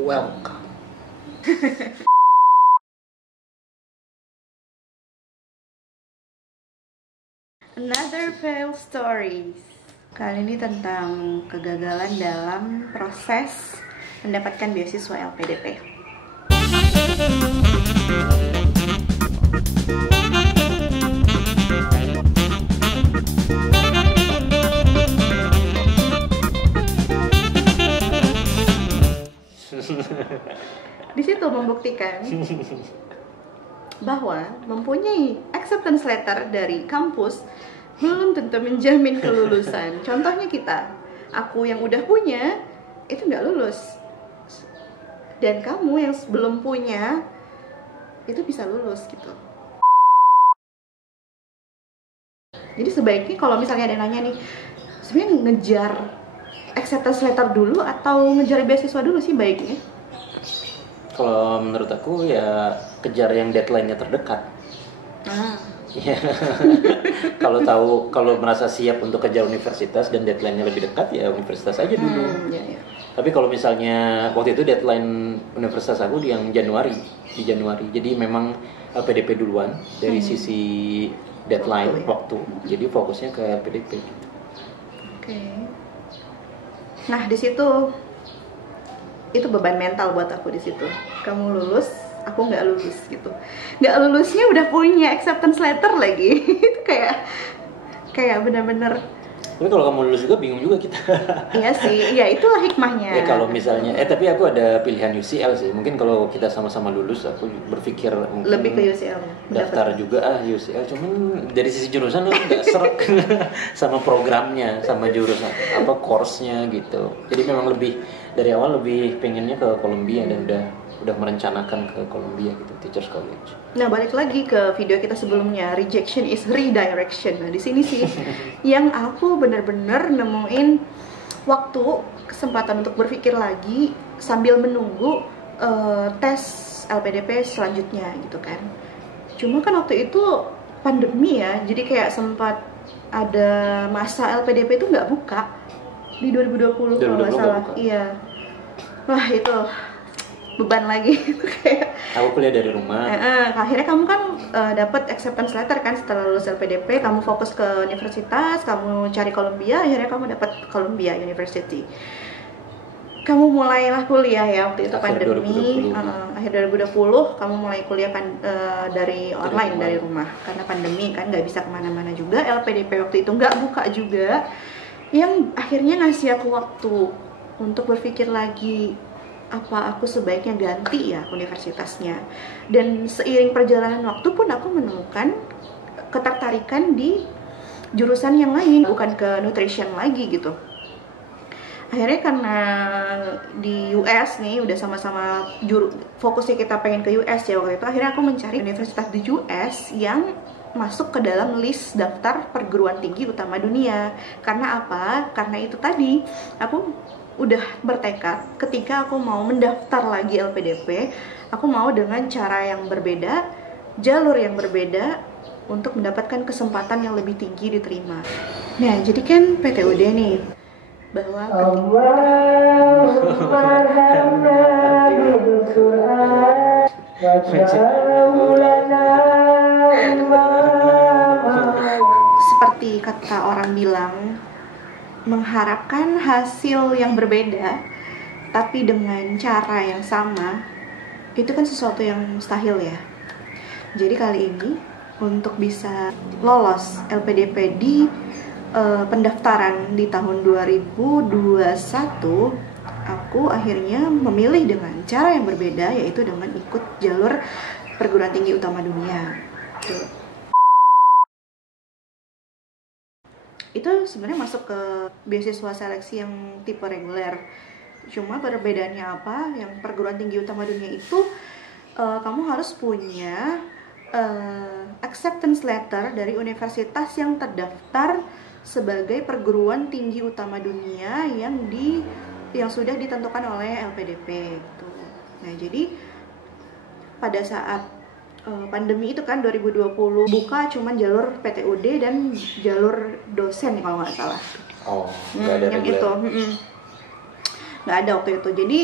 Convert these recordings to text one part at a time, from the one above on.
Welcome. Another fail stories. Kali ini tentang kegagalan dalam proses mendapatkan beasiswa LPDP. Di situ membuktikan bahwa mempunyai acceptance letter dari kampus belum tentu menjamin kelulusan. Contohnya aku yang udah punya itu nggak lulus, dan kamu yang belum punya itu bisa lulus gitu. Jadi sebaiknya kalau misalnya ada yang nanya nih, sebenarnya ngejar acceptance letter dulu atau ngejar beasiswa dulu sih baiknya? Kalau menurut aku ya kejar yang deadline-nya terdekat. Ya. Kalau merasa siap untuk kejar universitas dan deadline-nya lebih dekat ya universitas aja dulu. Ya. Tapi kalau misalnya waktu itu deadline universitas aku di Januari. Jadi memang LPDP duluan dari sisi deadline waktu. Jadi fokusnya ke LPDP gitu. Oke. Nah, di situ itu beban mental buat aku di situ. Kamu lulus, aku nggak lulus gitu. Nggak lulusnya udah punya acceptance letter lagi. Itu kayak benar-benar. Tapi kalau kamu lulus juga bingung juga kita. Iya sih, ya itulah hikmahnya. Ya kalau misalnya, tapi aku ada pilihan UCL sih. Mungkin kalau kita sama-sama lulus, aku berpikir mungkin lebih ke UCL ya. Daftar juga UCL. Cuman dari sisi jurusan lu nggak serak sama programnya, sama jurusan course-nya gitu. Jadi memang dari awal lebih pengennya ke Columbia dan udah merencanakan ke Columbia gitu, Teachers College. Nah, balik lagi ke video kita sebelumnya, rejection is redirection. Nah, di sini sih yang aku benar-benar nemuin waktu, kesempatan untuk berpikir lagi sambil menunggu tes LPDP selanjutnya gitu kan. Cuma kan waktu itu pandemi ya, jadi kayak sempat ada masa LPDP itu nggak buka di 2020 kalau nggak salah. Iya. Wah, itu beban lagi kayak aku kuliah dari rumah. Akhirnya kamu kan dapat acceptance letter kan setelah lulus LPDP, kamu fokus ke universitas, kamu cari Columbia, akhirnya kamu dapat Columbia University. Kamu mulailah kuliah ya waktu itu pandemi, akhir 2020 kamu mulai kuliah dari online dari rumah karena pandemi kan nggak bisa kemana-mana juga. LPDP waktu itu nggak buka juga, yang akhirnya ngasih aku waktu untuk berpikir lagi, apa aku sebaiknya ganti ya universitasnya. Dan seiring perjalanan waktu pun aku menemukan ketertarikan di jurusan yang lain, bukan ke nutrition lagi gitu. Akhirnya karena di US nih udah sama-sama fokusnya kita pengen ke US ya waktu itu, akhirnya aku mencari universitas di US yang masuk ke dalam list daftar perguruan tinggi utama dunia. Karena apa? Karena itu tadi aku udah bertekad ketika aku mau mendaftar lagi LPDP, aku mau dengan cara yang berbeda, jalur yang berbeda untuk mendapatkan kesempatan yang lebih tinggi diterima. Nah, jadi kan PTUD nih bahwa seperti kata orang bilang, mengharapkan hasil yang berbeda tapi dengan cara yang sama itu kan sesuatu yang mustahil ya. Jadi kali ini untuk bisa lolos LPDP di pendaftaran di tahun 2021, aku akhirnya memilih dengan cara yang berbeda, yaitu dengan ikut jalur perguruan tinggi utama dunia. Itu sebenarnya masuk ke beasiswa seleksi yang tipe reguler. Cuma perbedaannya apa? Yang perguruan tinggi utama dunia itu kamu harus punya acceptance letter dari universitas yang terdaftar sebagai perguruan tinggi utama dunia yang sudah ditentukan oleh LPDP gitu. Nah, jadi pada saat pandemi itu kan 2020 buka cuman jalur PTUD dan jalur dosen kalau nggak salah. Oh, nggak ada yang itu nggak ada waktu itu. Jadi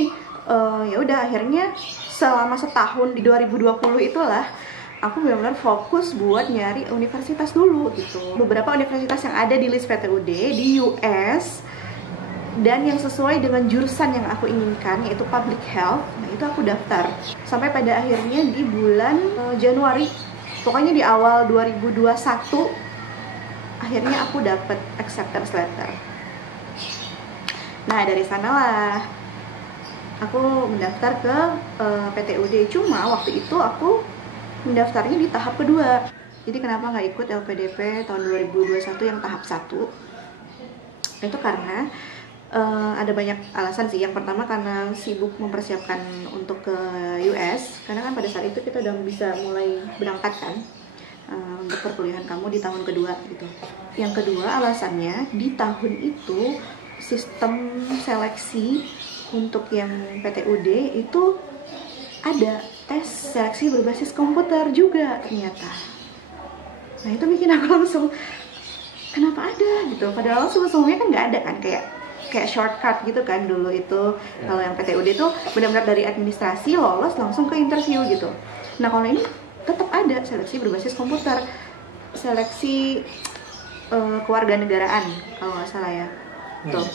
Ya udah akhirnya selama setahun di 2020 itulah aku benar-benar fokus buat nyari universitas dulu gitu. Beberapa universitas yang ada di list PTUD di US dan yang sesuai dengan jurusan yang aku inginkan, yaitu public health. Nah itu aku daftar sampai pada akhirnya di bulan Januari, pokoknya di awal 2021 akhirnya aku dapet acceptance letter. Nah dari sanalah aku mendaftar ke PTUD. Cuma waktu itu aku mendaftarnya di tahap kedua. Jadi kenapa nggak ikut LPDP tahun 2021 yang tahap 1? Itu karena ada banyak alasan sih. Yang pertama karena sibuk mempersiapkan untuk ke US. Karena kan pada saat itu kita udah bisa mulai berangkat kan untuk perkuliahan kamu di tahun kedua gitu. Yang kedua alasannya di tahun itu sistem seleksi untuk yang PTUD itu ada tes seleksi berbasis komputer juga ternyata. Nah itu bikin aku langsung kenapa ada gitu. Padahal sebelumnya kan nggak ada kan, kayak shortcut gitu kan dulu itu. Kalau yang PTUD itu benar-benar dari administrasi lolos langsung ke interview gitu. Nah kalau ini tetap ada seleksi berbasis komputer, seleksi kewarganegaraan kalau nggak salah ya. Tuh.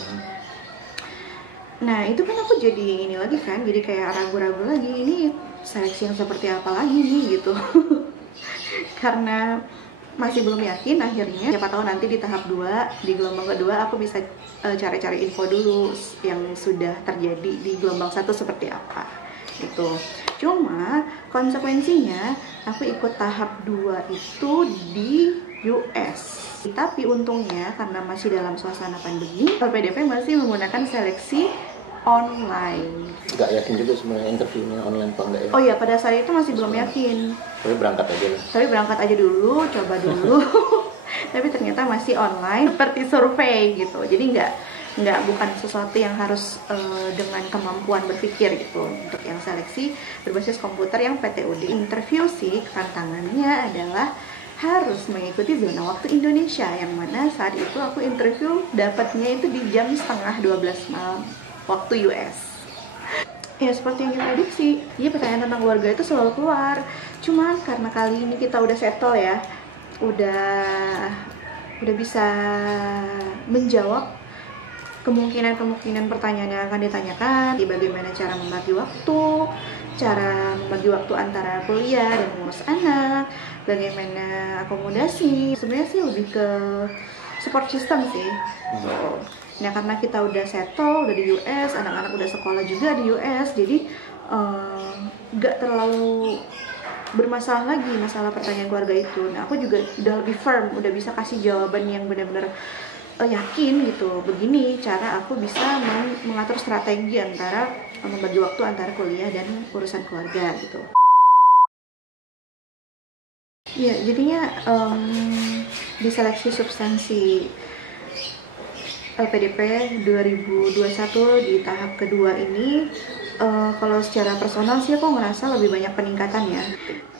Nah itu kan aku jadi ini lagi kan, jadi kayak ragu-ragu lagi, ini seleksi yang seperti apa lagi nih gitu. Karena masih belum yakin, akhirnya siapa tahu nanti di tahap 2, di gelombang kedua aku bisa cari-cari info dulu yang sudah terjadi di gelombang 1 seperti apa gitu. Cuma konsekuensinya aku ikut tahap 2 itu di US. Tapi untungnya karena masih dalam suasana pandemi, LPDP masih menggunakan seleksi online. Nggak yakin juga sebenarnya interviewnya online apa enggak ya? Oh iya, pada saat itu masih belum yakin. Tapi berangkat aja lah. Tapi berangkat aja dulu, coba dulu. Tapi ternyata masih online seperti survei gitu. Jadi bukan sesuatu yang harus dengan kemampuan berpikir gitu. Untuk yang seleksi berbasis komputer yang PTUD. Interview sih tantangannya adalah harus mengikuti zona waktu Indonesia, yang mana saat itu aku interview dapatnya itu di jam setengah 12 malam waktu US. Ya seperti yang diprediksi, ya pertanyaan tentang keluarga itu selalu keluar. Cuman karena kali ini kita udah settle ya, udah bisa menjawab kemungkinan pertanyaan yang akan ditanyakan, bagaimana cara membagi waktu antara kuliah dan mengurus anak, bagaimana akomodasi. Sebenarnya sih lebih ke support system sih. Nah karena kita udah settle, udah di US, anak-anak udah sekolah juga di US, jadi gak terlalu bermasalah lagi masalah pertanyaan keluarga itu. Nah aku juga udah lebih firm, udah bisa kasih jawaban yang benar-benar yakin gitu. Begini cara aku bisa mengatur strategi antara membagi waktu antara kuliah dan urusan keluarga gitu. Ya jadinya di seleksi substansi LPDP 2021 di tahap kedua ini, kalau secara personal sih aku ngerasa lebih banyak peningkatannya.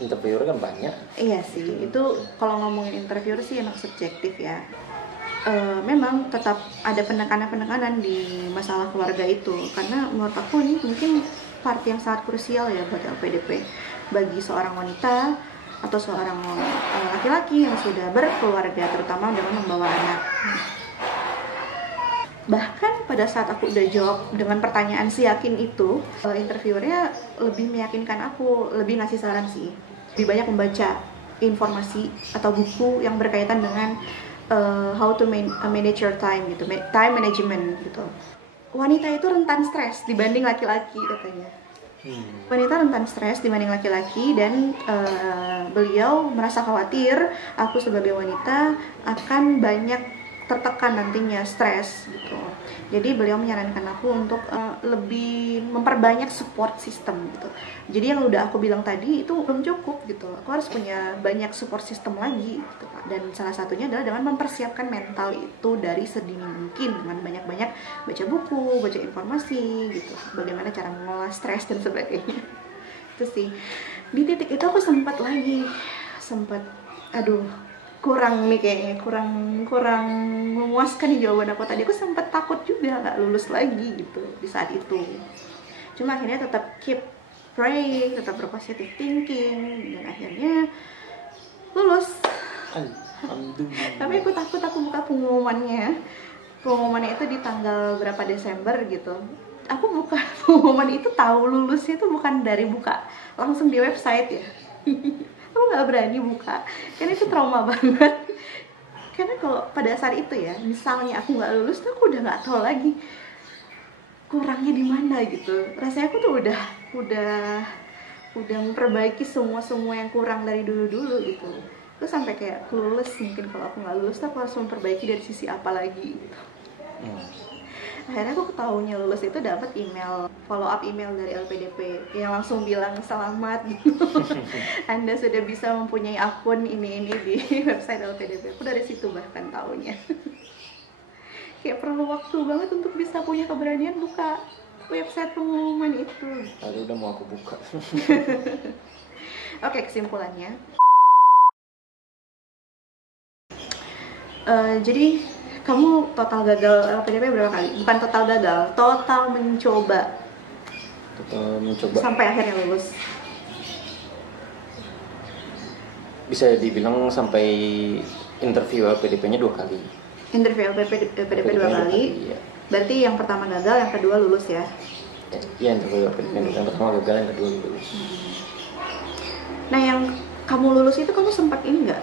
Interviewer kan banyak. Iya sih, itu kalau ngomongin interviewer sih emang subjektif ya. Memang tetap ada penekanan di masalah keluarga itu, karena menurut aku ini mungkin part yang sangat krusial ya buat LPDP bagi seorang wanita atau seorang laki-laki yang sudah berkeluarga, terutama dengan membawa anak. Bahkan pada saat aku udah jawab dengan pertanyaan si yakin itu, interviewernya lebih meyakinkan aku, lebih ngasih saran sih, lebih banyak membaca informasi atau buku yang berkaitan dengan how to manage your time gitu, time management gitu. Wanita itu rentan stres dibanding laki-laki katanya. Wanita rentan stres dibanding laki-laki, dan beliau merasa khawatir aku sebagai wanita akan banyak tertekan nantinya, stres gitu. Jadi beliau menyarankan aku untuk lebih memperbanyak support system gitu. Jadi yang udah aku bilang tadi itu belum cukup gitu. Aku harus punya banyak support system lagi gitu, Pak. Dan salah satunya adalah dengan mempersiapkan mental itu dari sedini mungkin, dengan banyak-banyak baca buku, baca informasi gitu. Bagaimana cara mengolah stres dan sebagainya. Itu sih. Di titik itu aku sempat kurang nih kayaknya, kurang memuaskan nih jawaban aku tadi. Aku sempat takut juga nggak lulus lagi gitu di saat itu. Cuma akhirnya tetap keep praying, tetap berpositive thinking, dan akhirnya lulus. Alhamdulillah. Tapi aku buka pengumumannya itu di tanggal berapa Desember gitu. Aku buka pengumuman itu tahu lulusnya itu bukan dari buka langsung di website ya. Aku nggak berani buka karena itu trauma banget. Karena kalau pada saat itu ya, misalnya aku nggak lulus tuh aku udah nggak tahu lagi kurangnya di mana gitu. Rasanya aku tuh udah memperbaiki semua yang kurang dari dulu gitu. Terus sampai kayak clueless, mungkin kalau aku nggak lulus tuh aku harus memperbaiki dari sisi apa lagi gitu. Akhirnya aku ketahuinya lulus itu dapat email, follow up email dari LPDP yang langsung bilang selamat gitu. Anda sudah bisa mempunyai akun ini di website LPDP. Aku dari situ bahkan tahunya. Kayak perlu waktu banget untuk bisa punya keberanian buka website pengumuman itu. Tadi udah mau aku buka. Oke, kesimpulannya. Jadi kamu total gagal LPDP berapa kali? Bukan total gagal, total mencoba. Sampai akhirnya lulus. Bisa dibilang sampai interview LPDP-nya 2 kali. Interview LPDP 2 kali. Iya. Berarti yang pertama gagal, yang kedua lulus ya? Iya, interview LPDP yang pertama gagal, yang kedua lulus. Nah, yang kamu lulus itu kamu sempat ini nggak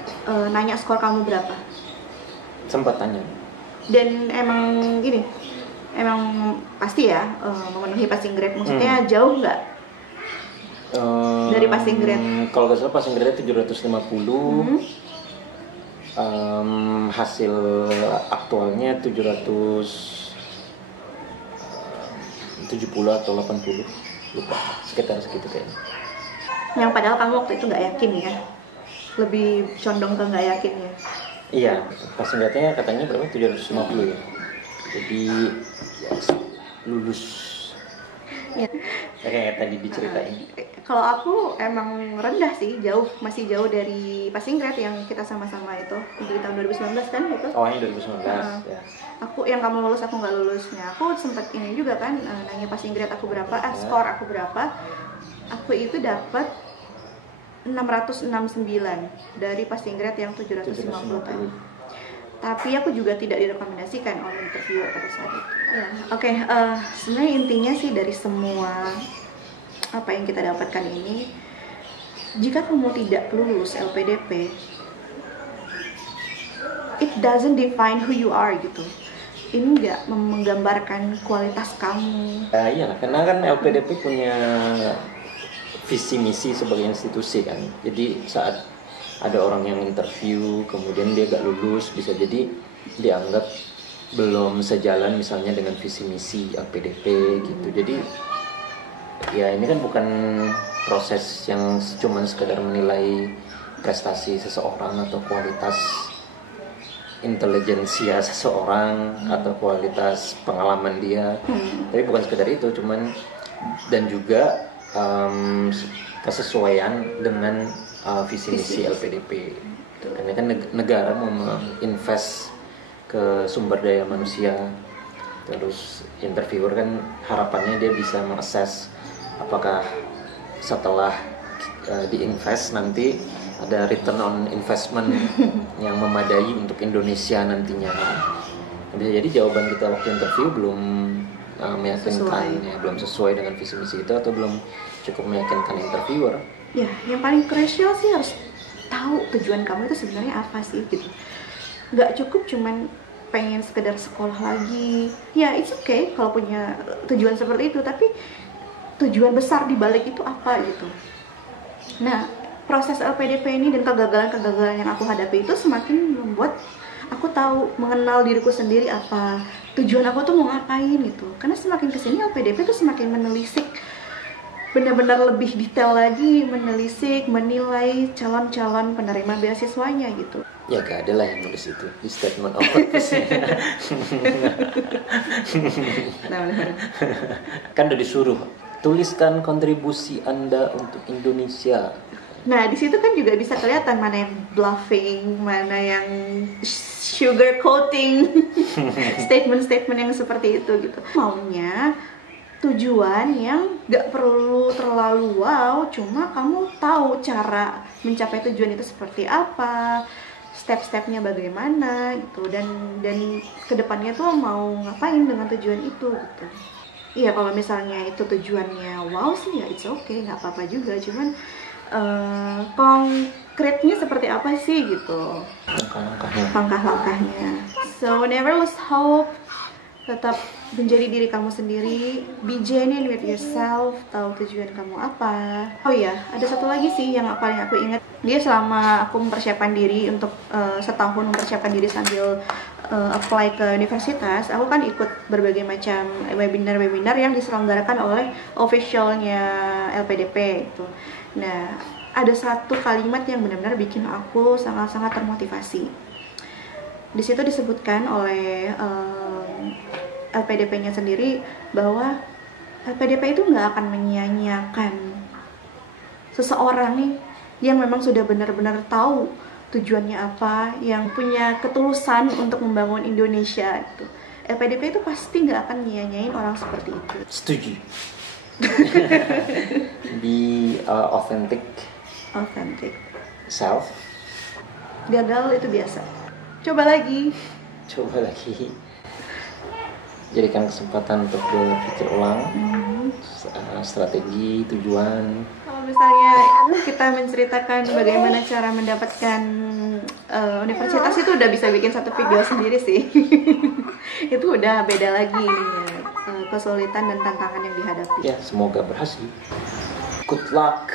nanya skor kamu berapa? Sempat tanya. Dan emang gini, emang pasti ya memenuhi passing grade, maksudnya jauh nggak dari passing grade? Kalau nggak salah passing grade 750. Hasil aktualnya 770 atau 80, lupa, sekitar segitu kayaknya. Yang padahal kamu waktu itu nggak yakin ya, lebih condong ke nggak yakin ya? Iya, passing grade-nya katanya berapa? 750 ya. Jadi ya, lulus. Ya. Kayak tadi diceritain. Kalau aku emang rendah sih, masih jauh dari passing grade yang kita sama-sama itu di tahun 2019 kan itu. Oh, yang 2019 ya. Aku yang kamu lulus, aku nggak lulusnya. Aku sempat ini juga kan nanya passing grade aku berapa, skor aku berapa. Aku itu dapat 669 dari passing grade yang 750 tadi. Tapi aku juga tidak direkomendasikan oleh interviewer pada saat itu. Ya, oke. Sebenarnya intinya sih dari semua apa yang kita dapatkan ini, jika kamu tidak lulus LPDP, it doesn't define who you are gitu. Ini nggak menggambarkan kualitas kamu. Iya, karena kan LPDP punya visi misi sebagai institusi kan. Jadi saat ada orang yang interview kemudian dia gak lulus, bisa jadi dianggap belum sejalan misalnya dengan visi misi LPDP gitu. Jadi ya ini kan bukan proses yang cuma sekedar menilai prestasi seseorang atau kualitas intelijensia seseorang atau kualitas pengalaman dia. Tapi bukan sekedar itu, cuman dan juga kesesuaian dengan visi misi LPDP. Karena kan negara mau menginvest ke sumber daya manusia, terus interviewer kan harapannya dia bisa mengakses apakah setelah diinvest nanti ada return on investment yang memadai untuk Indonesia nantinya. Bisa jadi jawaban kita waktu interview belum meyakinkan, ya, belum sesuai dengan visi misi itu atau belum cukup meyakinkan interviewer. Ya, yang paling krusial sih harus tahu tujuan kamu itu sebenarnya apa sih gitu. Nggak cukup cuman pengen sekedar sekolah lagi. Ya, it's okay kalau punya tujuan seperti itu, tapi tujuan besar di balik itu apa gitu. Nah, proses LPDP ini dan kegagalan-kegagalan yang aku hadapi itu semakin membuat aku tahu, mengenal diriku sendiri apa tujuan aku tuh mau ngapain gitu. Karena semakin kesini LPDP tuh semakin menelisik, benar-benar lebih detail lagi, menelisik, menilai calon-calon penerima beasiswanya gitu. Ya gak ada lah yang nulis itu di statement of purpose. Nah, kan udah disuruh tuliskan kontribusi Anda untuk Indonesia. Nah, di situ kan juga bisa kelihatan mana yang bluffing, mana yang sugar coating, statement-statement yang seperti itu gitu. Maunya tujuan yang gak perlu terlalu wow, cuma kamu tahu cara mencapai tujuan itu seperti apa, step-stepnya bagaimana gitu, dan kedepannya tuh mau ngapain dengan tujuan itu gitu. Iya, kalau misalnya itu tujuannya wow sih ya it's okay, nggak apa-apa juga, cuman konkretnya seperti apa sih gitu, langkah-langkahnya. So never lose hope, tetap menjadi diri kamu sendiri, be genuine with yourself, tahu tujuan kamu apa. Oh iya, ada satu lagi sih yang paling aku ingat. Dia selama aku mempersiapkan diri untuk setahun mempersiapkan diri sambil apply ke universitas, aku kan ikut berbagai macam webinar yang diselenggarakan oleh officialnya LPDP itu. Nah, ada satu kalimat yang benar-benar bikin aku sangat-sangat termotivasi. Di situ disebutkan oleh LPDP-nya sendiri bahwa LPDP itu nggak akan menyia-nyiakan seseorang nih yang memang sudah benar-benar tahu tujuannya apa, yang punya ketulusan untuk membangun Indonesia itu. LPDP itu pasti nggak akan nyia-nyiain orang seperti itu. Setuju. Be authentic self. Gagal itu biasa. Coba lagi. Jadikan kesempatan untuk berpikir ulang, strategi, tujuan. Kalau misalnya kita menceritakan bagaimana cara mendapatkan universitas, itu udah bisa bikin satu video sendiri sih. Itu udah beda lagi ininya, kesulitan dan tantangan yang dihadapi. Ya, semoga berhasil. Good luck.